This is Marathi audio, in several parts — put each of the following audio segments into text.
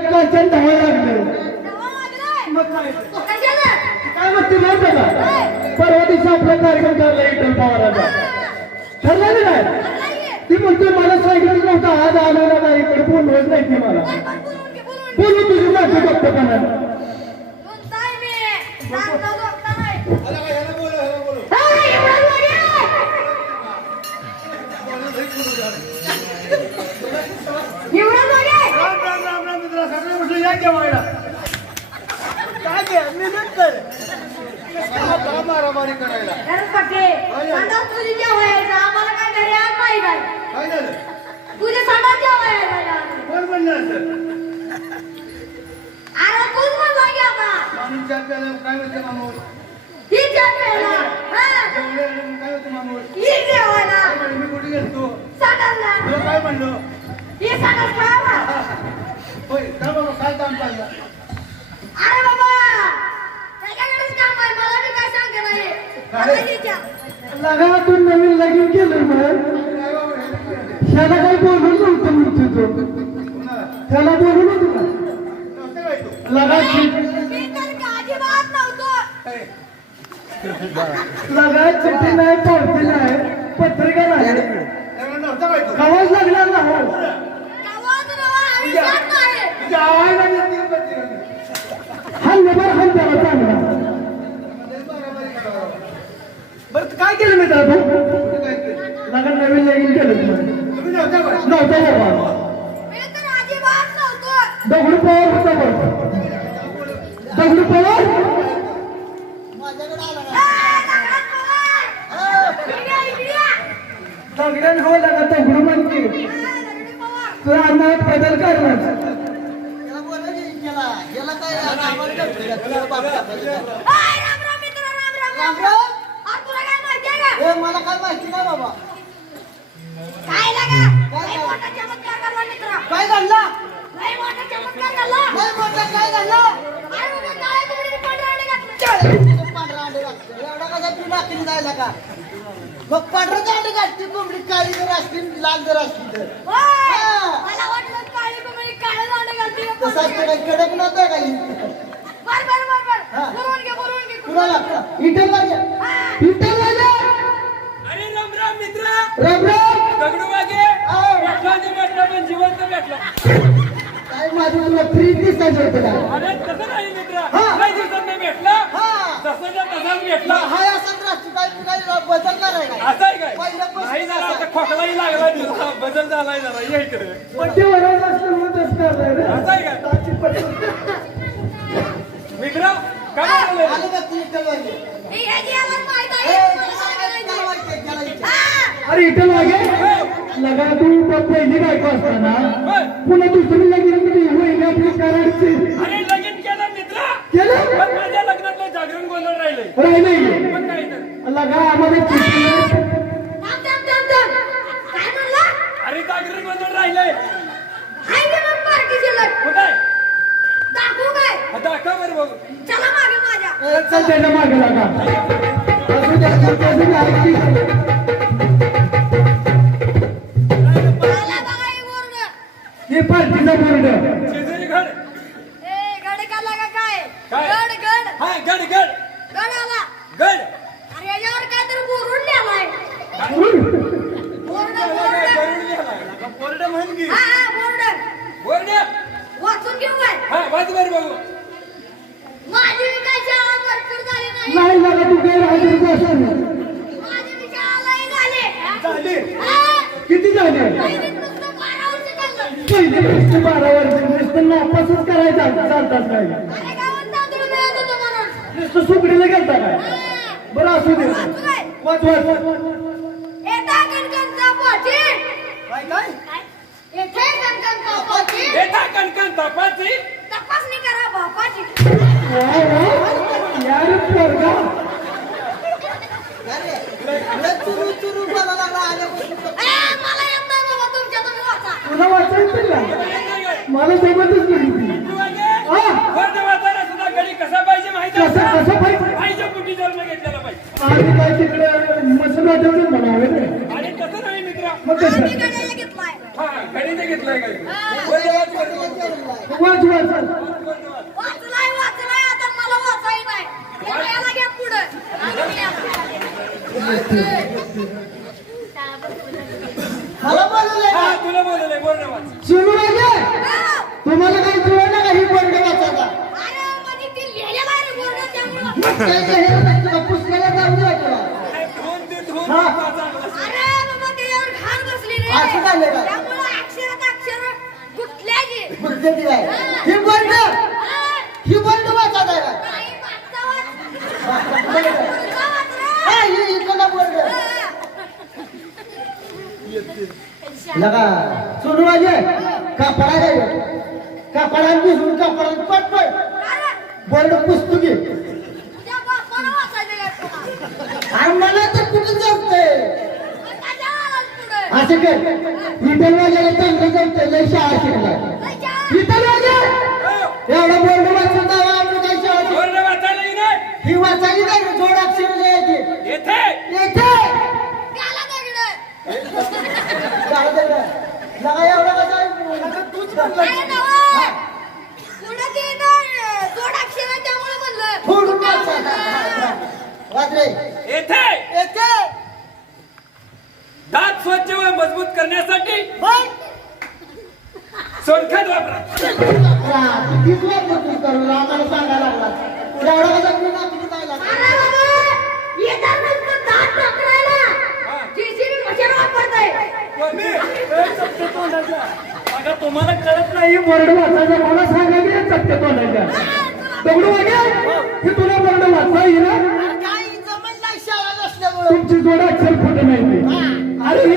कांचन धावा लागलं. मग काय? म्हणते माहिती का? परवा दिवशी आपला कार्यक्रम ठरला इटल पवाराचा काय? नाहीये. ती म्हणते मला सांगितलं नव्हतं आज आलेला नाही इकडे बोलवत नाही ती मला. बोलू तुझी माझी बघतो जेवायला काय घे मिनिट कर का मारामारी करायला पटे, सांगा तुझी जेवायचं. आम्हाला काय घरी आज. काय झालं जेवायला. कोण म्हणलं असं अरे तूच म्हणला की आता. माणूस प्यायला काय म्हणते माणूस ही जेवायला. हा? जेवढे काय होते माणूस ही जेवायला. काय मी कुठे गेलतो. तुला काय म्हणलं ही सांगाल खावा. होय काय बाबा काय काम चाललं अरे बाबा त्याच्याकडेच काम आहे? मला बी काय सांगते नाही. आता विचार. लगा तू नवीन लगीन केलं मग काय बाबा हे. त्याला काही बोलून नव्हतं म्हणतो तो त्याला बोलू नव्हतं का नव्हतं काय तू? लगा मी तर अजिबात नव्हतो. काय? लगा चिठ्ठी नाही पावती नाही पत्रिका नाही. त्याला नव्हतं तू? आवाज लागला ना हो? गावात नवा हल्ले बरं हल त्याला चांगला. बरं काय केलं मी त्याला तू कुठे काय केलं? लगा नवीन लगीन केलं नव्हता बाबा दगडू पवार होता बरं दगडू पवार. दगड्यान हो लगा दगडू पवार. तुला अन्नात बदल करणार मग पांढरं अंडे घालते कोंबडी काळी जर असतील लाल जर असतील तर. ओय, मला वाटलं काळी कोंबडी काळे अंडे घालते का तसं पांढरे? असतं काही कडक नव्हतं काही बर बर बर बर. हा. बोलवून घे बोलवून घे कुणाला इथं लागे हा. इथं लागे अरे राम राम मित्र. राम राम. आओ. भेटला ते भेटला पण जिवंत भेटला. काय माझं तुला फ्री दिसायचं होतं का अरे तसं नाही मित्र हा. काही दिवसात नाही भेटला हा तसं तसाच भेटला हाय असं राष्ट्र काय तू काही बदलणार आहे का असं आहे काय पहिल्यापासून नाही खोकलाही लागला तुझा बदल झालाय जरा ये इकडे पण ते वडायचं असतं म्हणून तसं करताय रे. असं आहे काय. मित्र आलं का तू इकडे वागे? हे आम्हाला माहीत आहे तुला. माहिती आहे? हा. अरे लागे लगा तू प- पहिली बायको असताना. पुन्हा दुसरी लगीन किती होईल आपली कराडची अरे लगीन केलं मित्र केलं पण माझ्या लग्नातलं जागरण गोंधळ राहिलंय राहिले पण काय तर लगा आम्हाला चिठ्ठी नाही. थांब, थांब, थांब, थांब. काय म्हणला? अरे जागरण गोंधळ राहिलंय आहे की मग पार्टी शिल्लक? मग काय दाखवू काय? आता का बरं बघू चला मागे माझ्या. चल त्याच्यामागे लागा असू द्या, असू द्या, असू द्या, ऐक की. मला बघा हे बोर्ड. हे पार्टीचा बोर्ड झाली. किती झाले. पहिले नुसते बारा वर्ष नुसतं नापासच करायचा चालतात काय. नुसतं सुकडीला गेलता काय. बरं असू दे वाचू. काय काय. येता कणकण तापाची तपासणी करा बापाची. यार पोरगा अरे, लय चुरू चुरू बोलायला लागला आल्यापासून तर. ए, मला येत नाही बाबा तुमच्या तुम्ही वाचा. तुला वाचायचं का मला जमतच नाही. हा. कसा पाहिजे माहिती कसं? कसं पाहिजे? जन्म घेतलेला पाहिजे. आणि काय तिकडे मसला तेवढं म्हणावे आणि तसं नाही मित्र? मग कसं? घेतलाय. वाच, वाच, वाचलाय पुढं आणि या. मला बोलवलंय हा का? तुला बोलवलंय बोल ना वाच शिवू राजे हो. तुम्हाला काही जुळलं का ही बंड वाचायला अरे म्हणजे ते लिहिलेलं आहे रे बोर्डात त्यामुळं. काय काय हे नाही तुला पुस्तकाला जाऊ दे तुला धुवून ते धुवून हा. वाचा. अरे बाबा त्याच्यावर घाण बसली रे असं झालंय का? त्यामुळं अक्षरात आहे. ही बंड ही बंड वाचत आहे का लगा सुनू माझे कापडा काय कापडा भिजून कापडा पट पट पुस्तकी तुझ्या बापानं वाचायचं का तुला? आणि मला तर कुठे जमतंय पुढं? असं काय विठ्ठल वाजायला चांगलं जमतंय लय शाळा शिकला. विठ्ठल वाजे. एवढा बोर्ड वाचून जावा काय शाळा शिकलो. वाचायला नाही ही वाचायची नाही रे, जोड अक्षर लिहायची येथे. झालं काय? लगा एवढा कसा तूच म्हणला. फोडून वाचा. येथे येते दात स्वच्छ व मजबूत करण्यासाठी सोनखत वापरा. अगं तुम्हाला कळत नाही बोर्ड वाचायचं मला सांगा की चपटे तोंडाच्या? दगडू वागे हे. तुला बोर्ड वाचता येईल ना? काही जमत नाही शाळा नसल्यामुळे तुमची जोड अक्षर खोट नाही अरे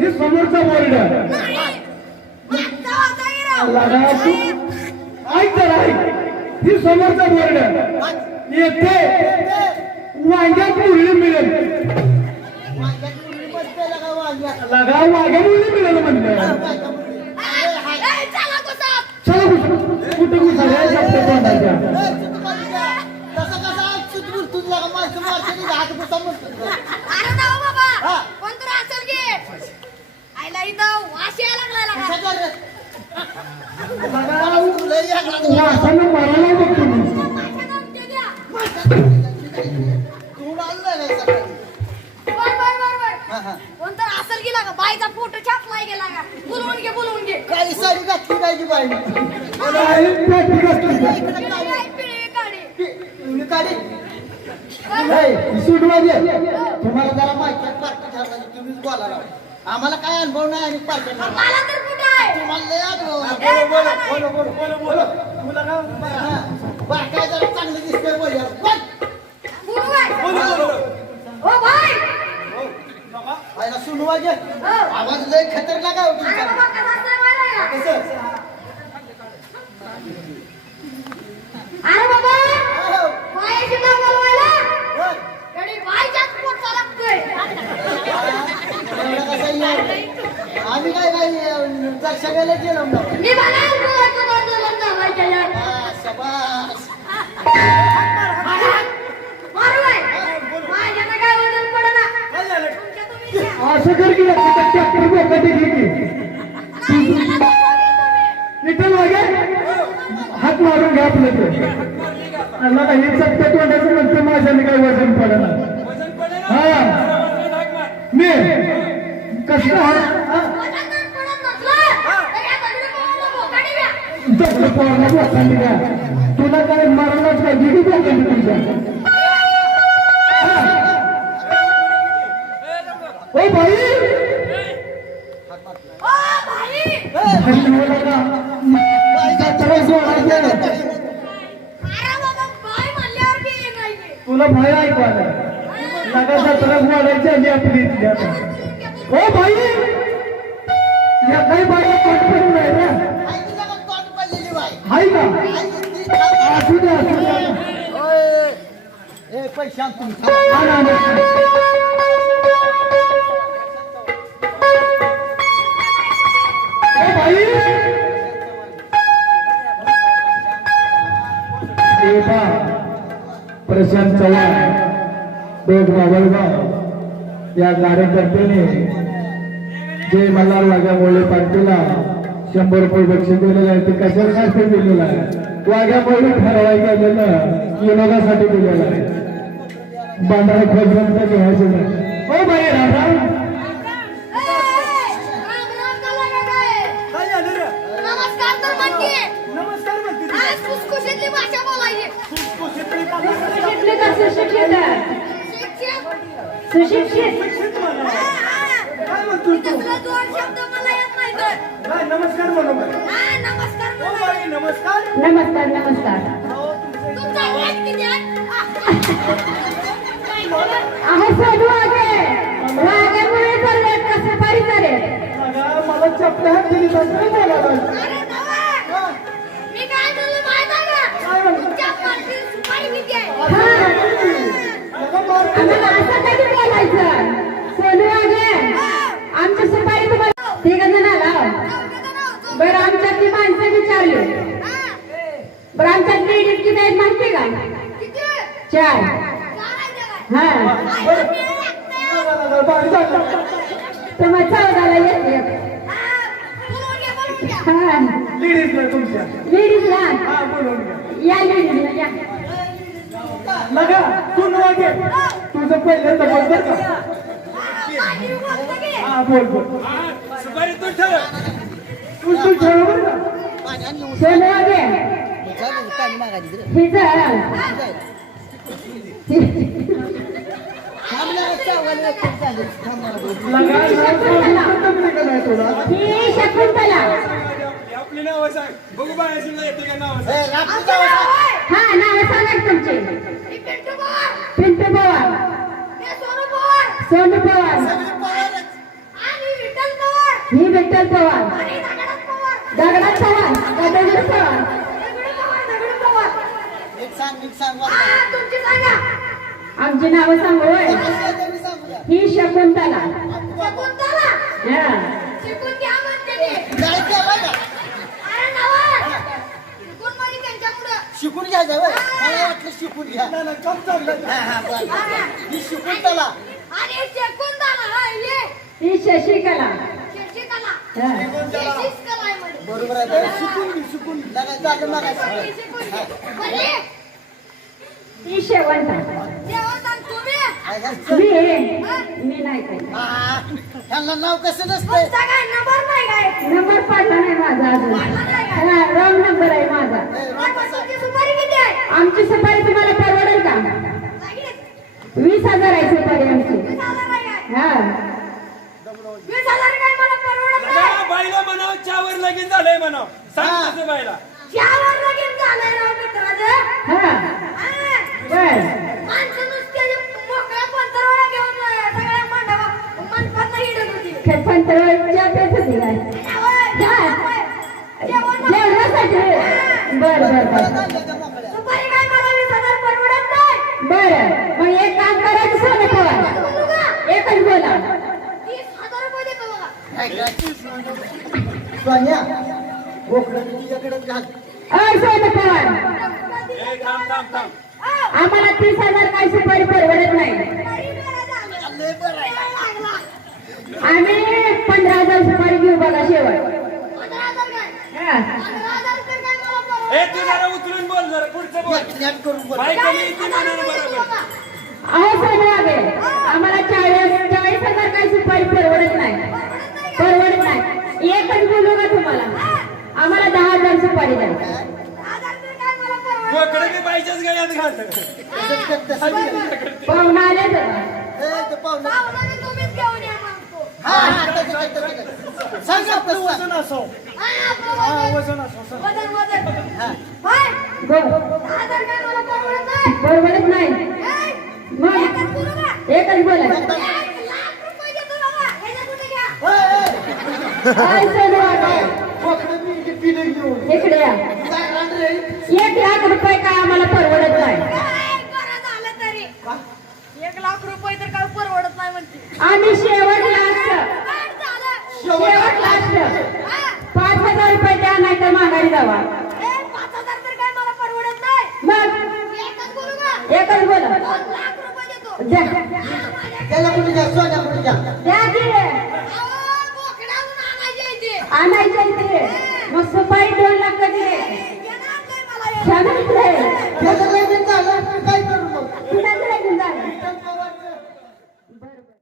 हे समोरचा बोर्ड ऐक तर ऐक. ही समोरचा बोर्ड येथे वांग्यात मुरळी मिळेल. लगा वांग्यात. वाघ्या मुरळी मिळेल म्हणलं. चला कुठे कुठे कुठं अरे जाऊ बाबा हा. कोणतरी असेल की आईला इथं वास यायला लागला लागा. कशा कर रे? मला उठलंय या गाडीवर. वासानं मारायला बघतो मी माझ्या गावच्या द्या. तू आणलं नाही सकाळी. बर, बर, बर, बर. कोणतरी असेल की लागा बाईचा फोटो छापलाय गेला का बोलवून घे बोलवून घे काळी साडी घातली की बाई पिळी काढी नाही, सूट तुम्हाला जरा माहिती आहे पार्टी ठरवायची तुम्हीच बोला राव. आम्हाला काय अनुभव नाही आणि पार्टी ठरवायची. मला तर कुठं आहे तुम्हाला लय अनुभव आहे. बोलो, मला नाही. बोलो, बोलो, बोलो, बोलो. तुला काय हा. बारकाय जरा चांगलं दिसतंय बोल यार. बोल. बोलू काय? ओ भाई आयला सुनू वाजे. हो. आवाज लय खतरनाक आहे हो अरे तुमचा. बाबा कसा असतोय माहिती आहे कसं? का? अरे बाबा हो. नाव आम्ही काय काय दर्शकाला गेलो हा, शाबास. असं कर की ट्रॅक्टर बोका टेकली की. नाही, याला दाखवा तुम्ही. विठ्ठल वागे हात मारून घ्या. आपलं ते हे चपटे तोंडाचं म्हणतो माझ्याने काय वजन पडणार मी. कसं हा वजन जर पडत नसलं, तर या दगडी कोणाला बोकाडी द्या. चपटे पोराला बोकांडी का तुला काय मरणाच काय दिली बोकांडी तुझ्या. ओ भाई नाही बी. तुला भय ऐकवायला लगा आली आपली ओ भाई या काही बाईला कॉन्फिडन्स नाही ना आई तुला पडलेली बाई? हाय का? आई असू दे असू दे. ओय. ए, पैसे ओ भाई देवा प्रशांत चव्हाण. दोघ बाबळगाव या कार्यकर्त्याने जे मल्हार वाघ्या मोळे पाटीला शंभर रुपये बक्षीस दिलेलं आहे ते कशासाठी दिलेलं आहे वाघ्या वाघ्यामुळे ठरवायला गेलेलं विनोदासाठी दिलेलं आहे बांधडा खोजून घ्यायचं नाही हो बाई रामराम काय झालं रे नमस्कार काय म्हणतोय तू? दुसरा दोन शब्द मला येत नाही तर काय नमस्कार म्हणू. हा नमस्कार. बाई नमस्कार. नमस्कार नमस्कार. अहो, तुमचं आहे? अहो सोनू वागे कसं बघा, मला चपल्या हात दिली तसं बोलायला लगा तू नवा घे. तुझं पहिलं तर बघ का हा, बोल बोल. सुपारी तू ठेव तू तू ठेव बरं का बोल. लगा तुला ही शकुंतला. आपली नावं सांग. बघू बाळाशीला येते का नावं सांग? नाव. हा नाव सांगा तुमचे मी पिंटू पवार. पिंटू पवार मी सोनू पवार. सोनू पवार सगळी पवारच. आणि विठ्ठल पवार. ही विठ्ठल पवार दगडात पवार. दगड पवार हा. आमची नावं सांगू. ही शकुंतला शिकून. हा घ्या म्हणजे त्यांच्यापुढं. शिकून घ्यायचं होय. मला वाटलं शिकून घ्या हा, हा. हा. ही शिकून चला आणि शिकून झाला हा, ये. ही शशिकला. हा. बरोबर आहे. लागायचं लागायचं. ही. शेवंता? मी. मी नाही हा, नाव कसं काय? नंबर नाही काय? नंबर पाठवा नाही माझा अजून हा रॉंग नंबर आहे माझा ए, पण रोज कसं? तुमची सुपारी किती आहे आमची सफारी तुम्हाला परवडेल का सांगितलं. वीस हजार आहे सफारी आमची वीस हजार आहे काय? हा वीस हजार काय मला परवडत नाही. लगा, बाईला म्हणाव चावर लगीन झालंय म्हणाव हा. बाईला ज्यावर लगीन झालंय राव मित्राचं. हा हा. बर माणसं नुसते मोकळ्या पंतरवळ्या घेऊन सगळ्या मांडवा मनपातनं हिंडत होती. पंतप्रधानच्या पेच होती काय त्यावर जेवण जेवणासाठी बर बर बर चाललंय त्या मोकळ्या. सुपारी काय मला वीस हजार परवडत नाही. बर मग एक काम करायचं सोनं पवार? एकच बोला तीस हजार रुपये देतो बघा. काय करायचं? सोन्या आम्हाला तीस हजार काय सुपारी परवडत नाही. आम्ही पंधरा हजार सुपारी घेऊ बघा शेवट. उचलून बोल जरा पुढचं बोल. अहो आम्हाला चाळीस चाळीस हजार काय सुपारी परवडत नाही. परवडत नाही का? परवडत नाही. एकच बोलू का तुम्हाला? आम्हाला दहा हजार सुपारी द्या बोकडे मी बाईच्याच गळ्यात कर. पाहुणा आले तर ए, ते पाहुणं. पाहुणा बी तुम्हीच घेऊन या म्हणतो. हा, हा, तसं कर, तसं कर. सांग आपलं आपलं सांग. वजन असो हा, आपलं हा वजन. वजन असो सांग. वजन, वजन. हा. होय? बोल दहा हजार काय मला परवडत नाही. मग एकच बोलू बोला एक लाख रुपये काय घेऊन. इकडे या? एक लाख रुपये आम्हाला परवडत नाही काय बरं झालं तरी. एक लाख रुपये तर काय परवडत नाही म्हणते आम्ही शेवट लास्ट काय झालं? शेवट लास्ट हा? पाच हजार रुपये द्या नाही तर माघारी जावा ए, पाच हजार तर काय मला परवडत नाही. मग एकच बोलू का? एकच बोला दोन लाख रुपये देतो. द्या माझ्या- त्याला कुठे घ्या